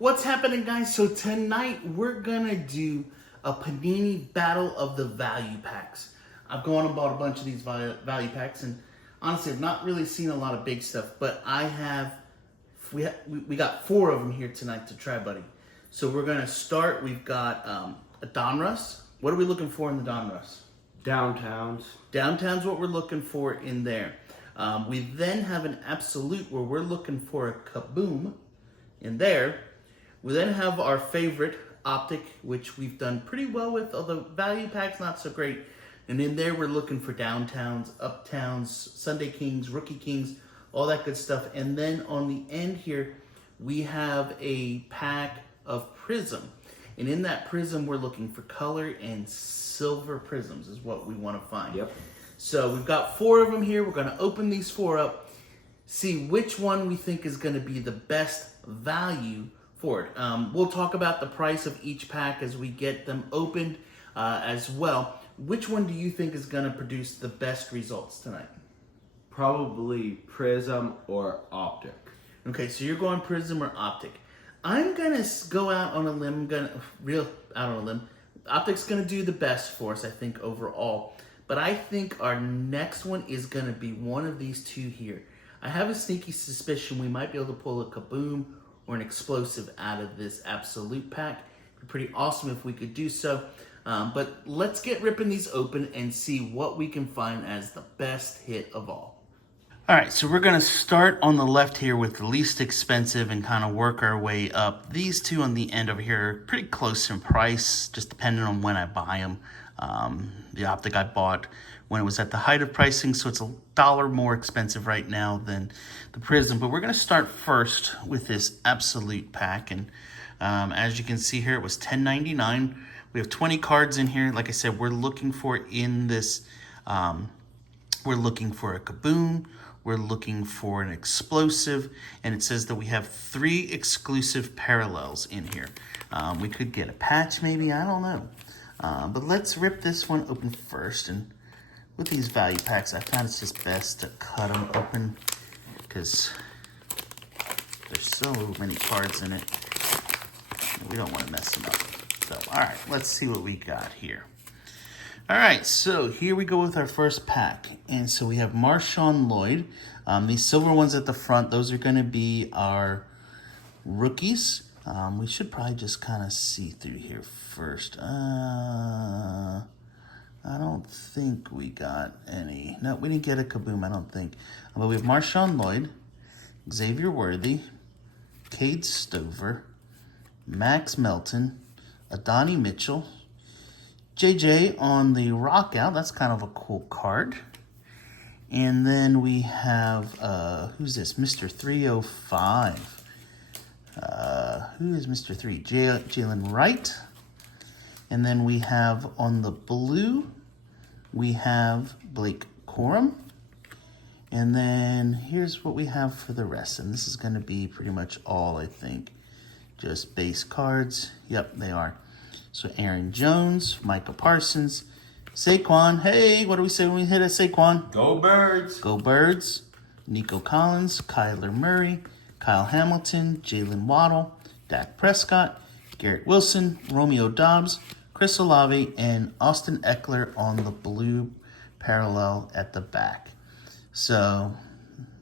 What's happening, guys? So tonight we're gonna do a Panini Battle of the Value Packs. I've gone and bought a bunch of these value packs, and honestly, I've not really seen a lot of big stuff. But we got 4 of them here tonight to try, buddy. So we're gonna start. We've got a Donruss. What are we looking for in the Donruss? Downtowns. Downtown's what we're looking for in there. We then have an Absolute where we're looking for a Kaboom in there. We then have our favorite Optic, which we've done pretty well with, although value packs not so great. And in there we're looking for Downtowns, Uptowns, Sunday Kings, Rookie Kings, all that good stuff. And then on the end here, we have a pack of Prizm. And in that Prizm, we're looking for color and silver Prizms is what we want to find. Yep. So we've got 4 of them here. We're going to open these 4 up, see which one we think is going to be the best value for it. We'll talk about the price of each pack as we get them opened as well. Which one do you think is going to produce the best results tonight? Probably Prizm or Optic. Okay, so you're going Prizm or Optic. I'm going to go out on a limb. Optic's going to do the best for us, I think, overall. But I think our next one is going to be one of these 2 here. I have a sneaky suspicion we might be able to pull a Kaboom or an Explosive out of this Absolute pack. It'd be pretty awesome if we could do so. But let's get ripping these open and see what we can find as the best hit of all. All right, so we're going to start on the left here with the least expensive and kind of work our way up. These 2 on the end over here are pretty close in price, just depending on when I buy them. The Optic I bought when it was at the height of pricing, so it's $1 more expensive right now than the Prizm. But we're going to start first with this Absolute pack, and as you can see here, it was $10.99. We have 20 cards in here. Like I said, we're looking for in this. We're looking for a Kaboom. We're looking for an Explosive, and it says that we have 3 exclusive parallels in here. We could get a patch, maybe. I don't know. But let's rip this one open first. And with these value packs, I found it's just best to cut them open because there's so many cards in it. We don't want to mess them up. So, all right, let's see what we got here. All right, so here we go with our first pack. And so we have Marshawn Lloyd. These silver ones at the front, those are going to be our rookies. We should probably just kind of see through here first. I don't think we got any. No, we didn't get a Kaboom, I don't think. But we have Marshawn Lloyd, Xavier Worthy, Cade Stover, Max Melton, Adonai Mitchell, JJ on the Rockout. That's kind of a cool card. And then we have, who's this? Mr. 305. Who is Mr. 3? Jalen Wright. And then we have on the blue, we have Blake Corum. And then here's what we have for the rest. And this is going to be pretty much all, I think. Just base cards. Yep, they are. So Aaron Jones, Micah Parsons, Saquon. Hey, what do we say when we hit a Saquon? Go Birds. Go Birds. Nico Collins, Kyler Murray, Kyle Hamilton, Jalen Waddle, Dak Prescott, Garrett Wilson, Romeo Doubs, Chris Olave, and Austin Eckler on the blue parallel at the back. So,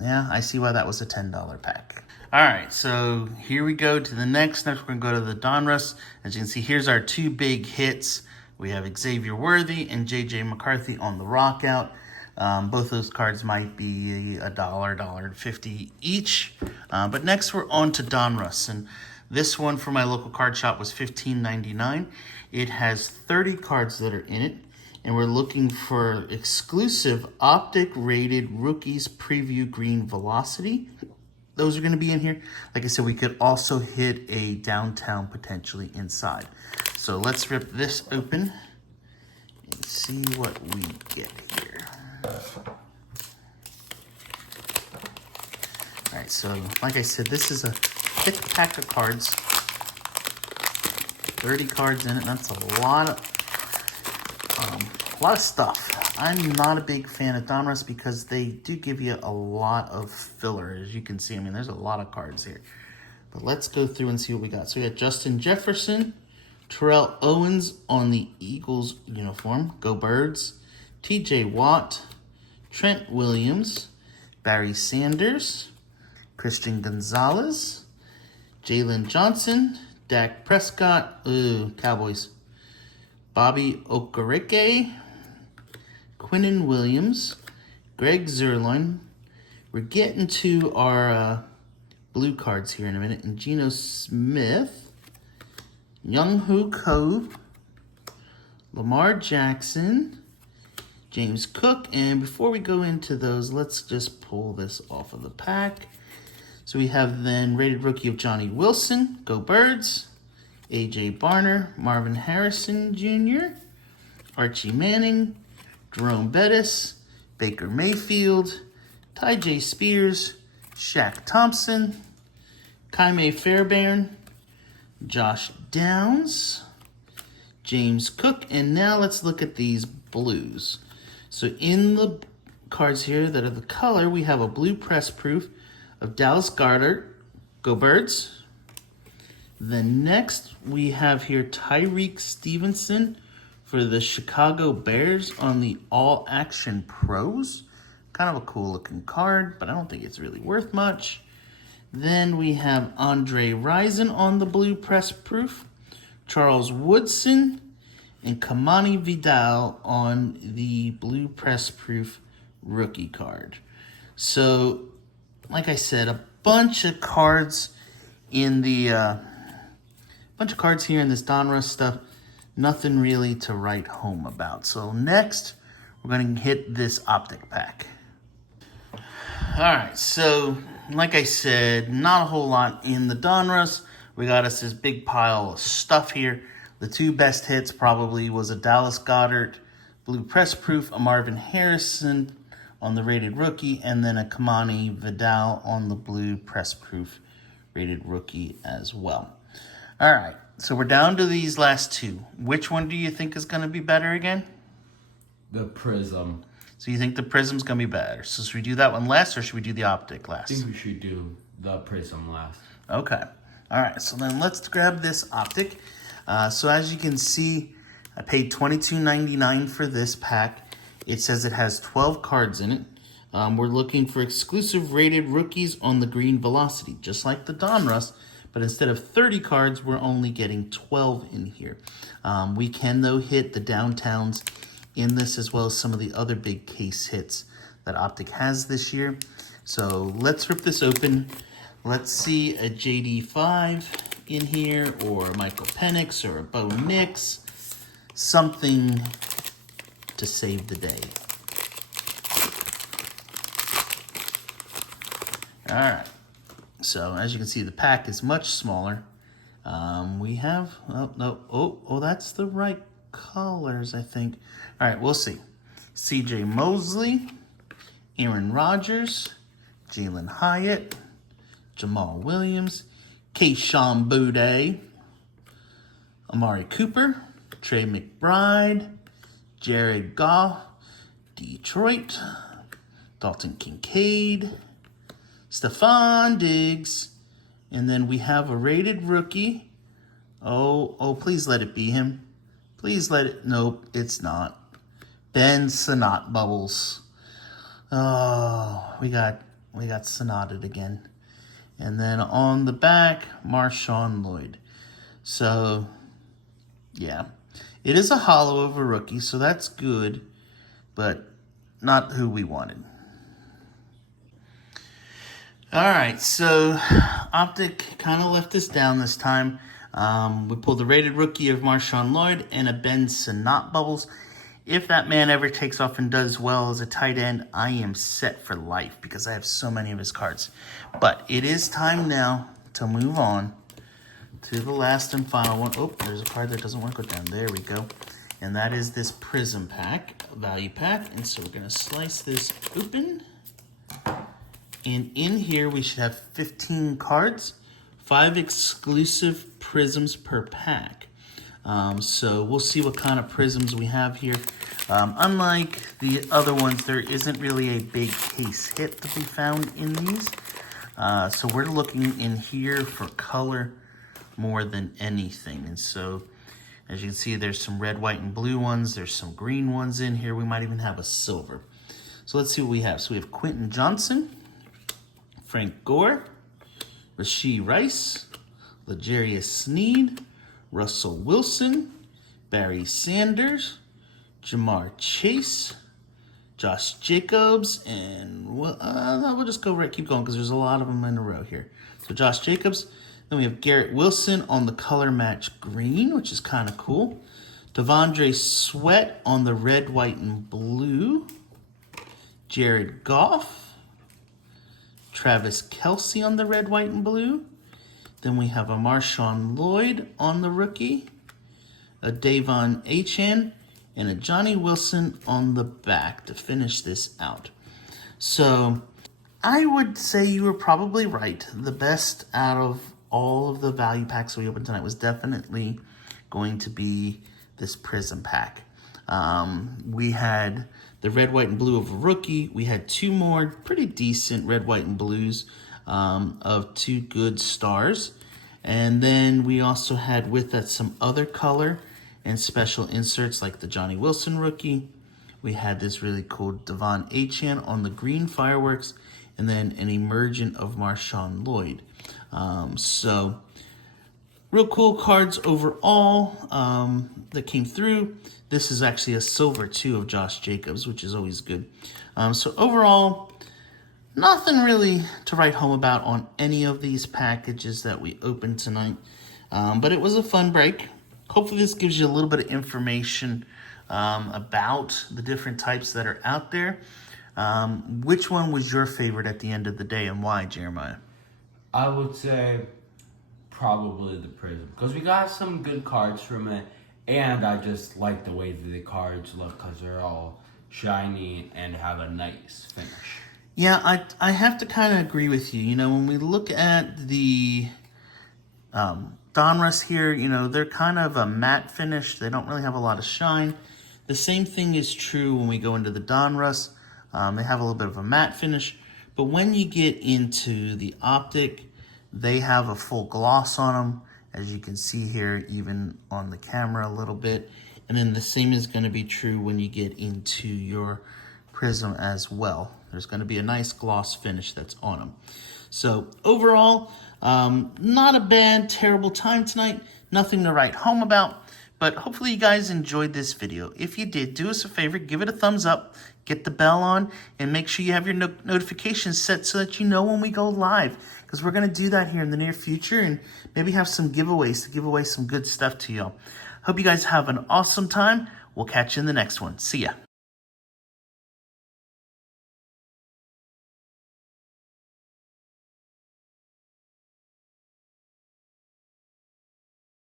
yeah, I see why that was a $10 pack. All right, so here we go to the next. Next, we're going to go to the Donruss. As you can see, here's our 2 big hits. We have Xavier Worthy and J.J. McCarthy on the Rockout. Both those cards might be $1, $1.50 each. But next, we're on to Donruss. And this one for my local card shop was $15.99. It has 30 cards that are in it. And we're looking for exclusive Optic rated Rookies Preview Green Velocity. Those are going to be in here. Like I said, we could also hit a Downtown potentially inside. So let's rip this open and see what we get here. All right, so like I said, this is a thick pack of cards. 30 cards in it. That's a lot of stuff. I'm not a big fan of Donruss because they do give you a lot of filler, as you can see. I mean, there's a lot of cards here. But let's go through and see what we got. So we got Justin Jefferson, Terrell Owens on the Eagles uniform. Go Birds. TJ Watt, Trent Williams, Barry Sanders, Christian Gonzalez, Jalen Johnson, Dak Prescott, Cowboys, Bobby Okereke, Quinnen Williams, Greg Zerline. We're getting to our blue cards here in a minute. And Geno Smith, Younghoe Ko, Lamar Jackson, James Cook. And before we go into those, let's just pull this off of the pack. So we have then rated rookie of Johnny Wilson, Go Birds, A.J. Barner, Marvin Harrison Jr., Archie Manning, Jerome Bettis, Baker Mayfield, Ty J. Spears, Shaq Thompson, Kaime Fairbairn, Josh Downs, James Cook. And now let's look at these blues. So in the cards here that are the color, we have a blue press proof of Dallas Goedert, Go Birds. Then next we have here Tyreek Stevenson for the Chicago Bears on the All Action Pros. Kind of a cool looking card, but I don't think it's really worth much. Then we have Andre Rison on the blue press proof, Charles Woodson, and Kamani Vidal on the blue press proof rookie card. So, like I said, a bunch of cards in the cards here in this Donruss stuff. Nothing really to write home about. So next, we're going to hit this Optic pack. All right, so like I said, not a whole lot in the Donruss. We got us this big pile of stuff here. The two best hits probably was a Dallas Goedert blue press proof, a Marvin Harrison on the rated rookie, and then a Kamani Vidal on the blue press proof rated rookie as well. All right, so we're down to these last two. Which one do you think is going to be better again? The Prizm. So you think the Prizm's going to be better. So should we do that one last, or should we do the Optic last? I think we should do the Prizm last. Okay. All right, so then let's grab this Optic. So as you can see, I paid $22.99 for this pack. It says it has 12 cards in it. We're looking for exclusive rated rookies on the green velocity, just like the Donruss. But instead of 30 cards, we're only getting 12 in here. We can, though, hit the downtowns in this, as well as some of the other big case hits that Optic has this year. So let's rip this open. Let's see a JD5 in here, or a Michael Penix, or a Bo Nix. Something to save the day. All right. So as you can see, the pack is much smaller. We have, that's the right colors, I think. All right, we'll see. CJ Mosley, Aaron Rodgers, Jalen Hyatt, Jamal Williams, Kayshon Boutte, Amari Cooper, Trey McBride, Jared Goff, Detroit, Dalton Kincaid, Stephon Diggs, and then we have a rated rookie. Oh, please let it be him. Please let it, nope, it's not. Ben Sinnott Bubbles. Oh, we got Sinnotted again. And then on the back, Marshawn Lloyd. So, yeah. It is a hollow of a rookie, so that's good, but not who we wanted. All right, so Optic kind of left us down this time. We pulled the rated rookie of Marshawn Lloyd and a Ben Sinnott Bubbles. If that man ever takes off and does well as a tight end, I am set for life because I have so many of his cards. But it is time now to move on to the last and final one. Oh, there's a card that doesn't want to go down. There we go. And that is this Prizm pack, value pack. And so we're going to slice this open. And in here, we should have 15 cards, 5 exclusive Prizms per pack. So we'll see what kind of Prizms we have here. Unlike the other ones, there isn't really a big case hit to be found in these. So we're looking in here for color more than anything. And so as you can see, there's some red, white, and blue ones. There's some green ones in here. We might even have a silver. So let's see what we have. So we have Quentin Johnson, Frank Gore, Rashee Rice, L'Jarius Sneed, Russell Wilson, Barry Sanders, Jamar Chase, Josh Jacobs, and we'll just go right, keep going because there's a lot of them in a row here. So Josh Jacobs. Then we have Garrett Wilson on the color match green, which is kind of cool. Devondre Sweat on the red, white, and blue. Jared Goff. Travis Kelce on the red, white, and blue. Then we have a Marshawn Lloyd on the rookie. A Davon Achane. And a Johnny Wilson on the back to finish this out. So I would say you were probably right. The best out of all of the value packs we opened tonight was definitely going to be this Prizm pack. We had the red, white, and blue of a rookie. We had two more pretty decent red, white, and blues of two good stars. And then we also had with that some other color and special inserts like the Johnny Wilson rookie. We had this really cool Devon Achane on the green fireworks, and then an emergent of Marshawn Lloyd. So real cool cards overall that came through. This is actually a silver too of Josh Jacobs, which is always good. So overall, nothing really to write home about on any of these packages that we opened tonight. But it was a fun break. Hopefully this gives you a little bit of information about the different types that are out there. Which one was your favorite at the end of the day and why, Jeremiah? I would say probably the Prizm because we got some good cards from it, and I just like the way that the cards look because they're all shiny and have a nice finish. Yeah, I have to kind of agree with you. You know, when we look at the Donruss here, you know, they're kind of a matte finish. They don't really have a lot of shine. The same thing is true when we go into the Donruss. They have a little bit of a matte finish. But when you get into the Optic, they have a full gloss on them, as you can see here, even on the camera a little bit. And then the same is going to be true when you get into your Prizm as well. There's going to be a nice gloss finish that's on them. So overall, not a bad, terrible time tonight. Nothing to write home about. But hopefully you guys enjoyed this video. If you did, do us a favor, give it a thumbs up, get the bell on, and make sure you have your notifications set so that you know when we go live. Because we're going to do that here in the near future and maybe have some giveaways to give away some good stuff to y'all. Hope you guys have an awesome time. We'll catch you in the next one. See ya.